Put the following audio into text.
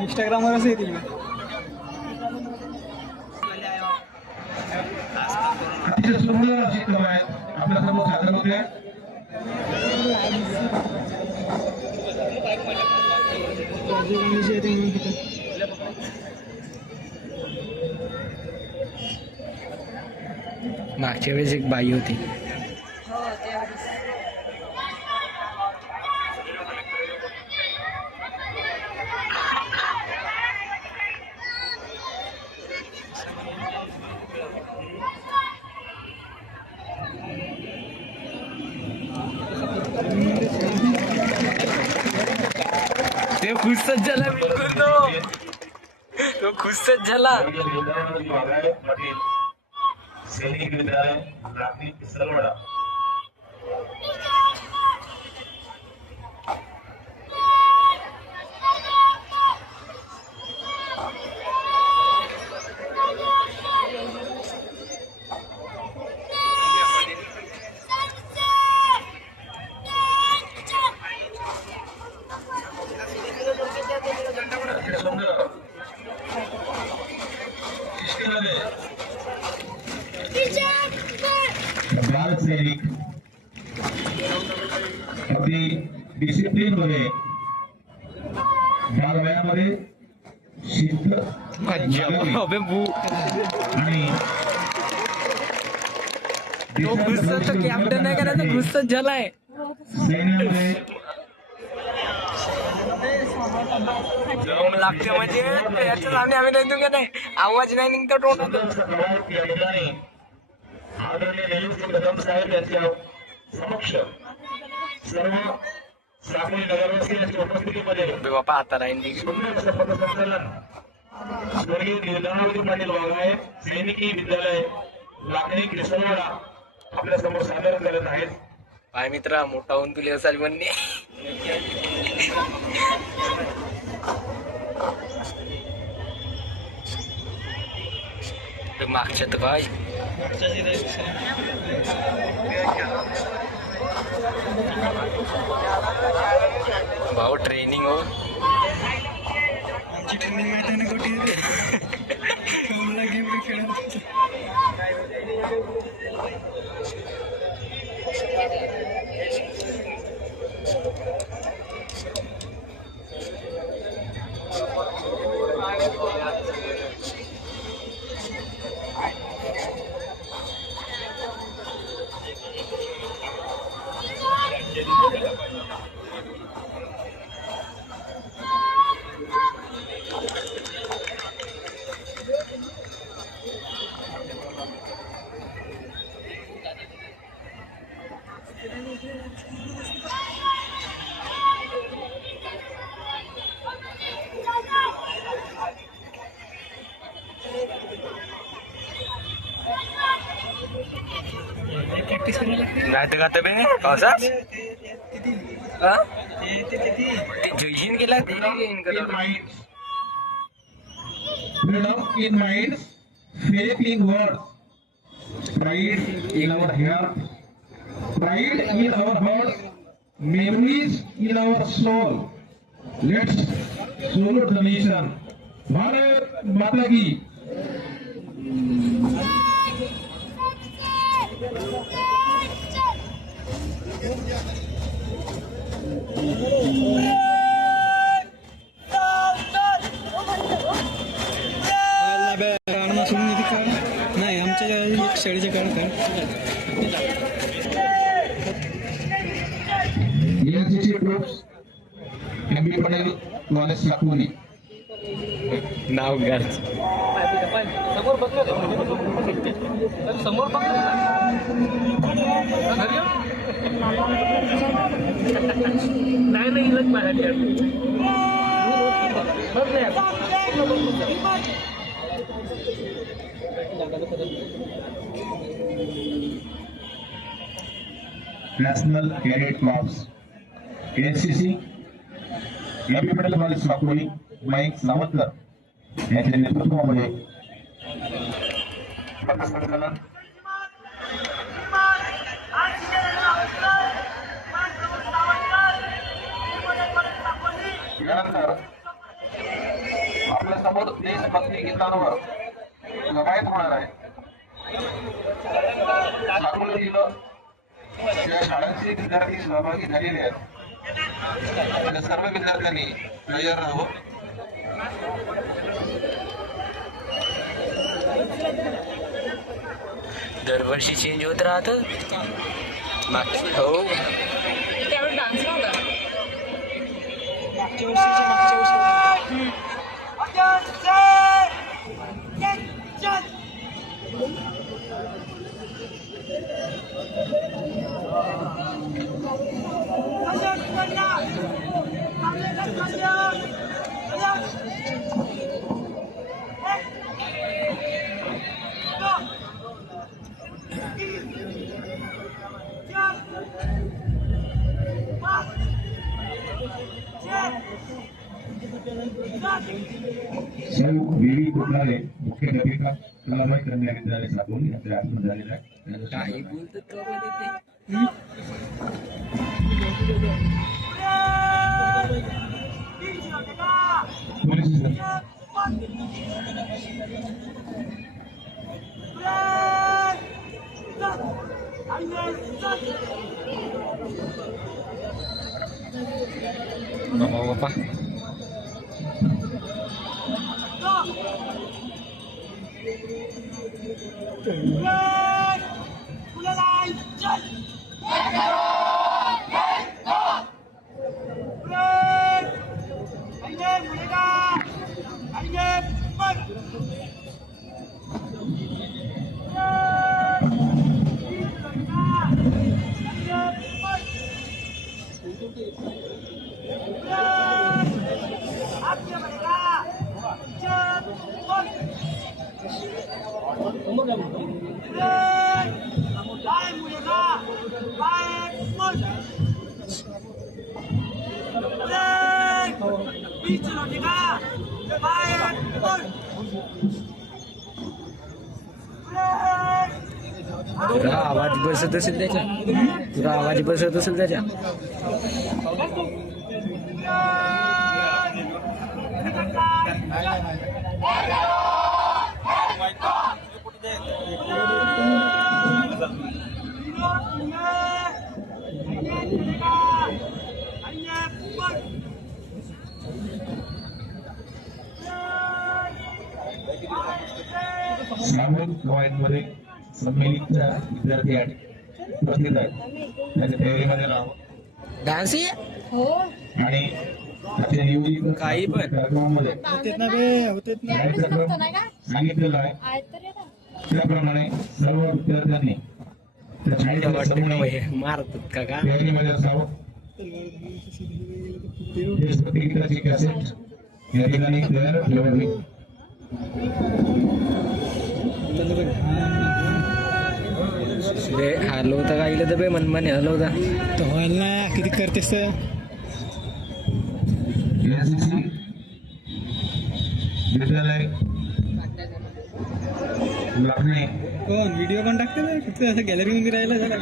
इंस्टाग्रामवरच येतील. अतिशय सुंदर अशी कवायत आपल्या समोर सादर होते. मागच्या वेळेस एक बाई होती. ते खुशच झाला बिलकुल. तो खुशच झाला. सैनिक विद्यालय नागरिक सरवडा भारत सैनिक अगदी डिसिप्लिन मध्ये या वयामध्ये शिस्त आणि तो खुशच कॅप्टन आहे का नाही, खुशच झालाय. सैन्यामध्ये लागते म्हणजे याच्या सामने आम्ही नाही देऊ का नाही, आवाज नाही निघतो तोंडातून. आदरणीय देवेंद्र कदम साहेब यांच्या समक्ष सर्व साकोली नगरवासी यांच्या उपस्थितीमध्ये बापा आता राहील सुंदर असं पथसंचलन स्वर्गीय लीलावती पाटील वाघाळे सैनिकी विद्यालय लाखनी कृष्णवाडा आपल्या समोर सादर करत आहेत. पाय मित्रा मोठा होऊन तुले असाल म्हणणे. मागच्या तर काय भाऊ ट्रेनिंग हो. आमची ट्रेनिंग माहिती आहे ना कुठे गेम खेळत. नाही तर बे पावसात जयशीन केला. Freedom in minds, faith in words, pride in our heart, pride in our hearts, memories in our soul. Let's salute the nation. Bharat Mata ki. नाही आमच्या शेळीच्या काळ काय NCC troops MB Patel college Sakoli नाव घ्या. समोर समोर नाही लग Marathi national cadet corps NCC MB Patel college Sakoli माईक सावंतकर यांच्या नेतृत्वामध्ये पथसंचलन यानंतर समोर देशभक्ती गीतांवर कवायत होणार आहे. साकोलीतील ज्या शाळांचे विद्यार्थी सहभागी झालेले आहेत त्या सर्व विद्यार्थ्यांनी तयार राहावं. दरवर्षी चेंज होत राहत मागच्या हो त्यावेळी डान्स नव्हता. मागच्या वर्षी सर्व विविध कुठलाले मुख्य डबिका कलाबाई कन्या विद्यालय साकोली यांचे आगमन झालेलं आहे. काही बोलतात का बरं ते? पोलीस बापा तुला आवाज बसत असेल त्याच्या तुला आवाज बसत असेल त्याच्या सामूहिक कवायतमध्ये संमेलित विद्यार्थी उपस्थित आहेत. त्यांच्या तयारीमध्ये राहावं डान्स आणि आपल्या नियोजित काही पण. कार्यक्रमामध्ये होतेत ना बे होतेत ना. कार्यक्रम सांगितलेलं आहे त्याप्रमाणे सर्व विद्यार्थ्यांनी त्या शाळेच्या समूहाने मारतात का का तयारीमध्ये असावं. देशभक्ती गीताची कॅसेट या ठिकाणी तयार ठेवावी. हलवता का इकडे दबे मनमाने हलवता तो व्हायला ना किती करतेस एनसीसी विद्यालय लाखणे कोण व्हिडिओ पण टाकते ना फक्त असं गॅलरी मध्ये राहिला झाला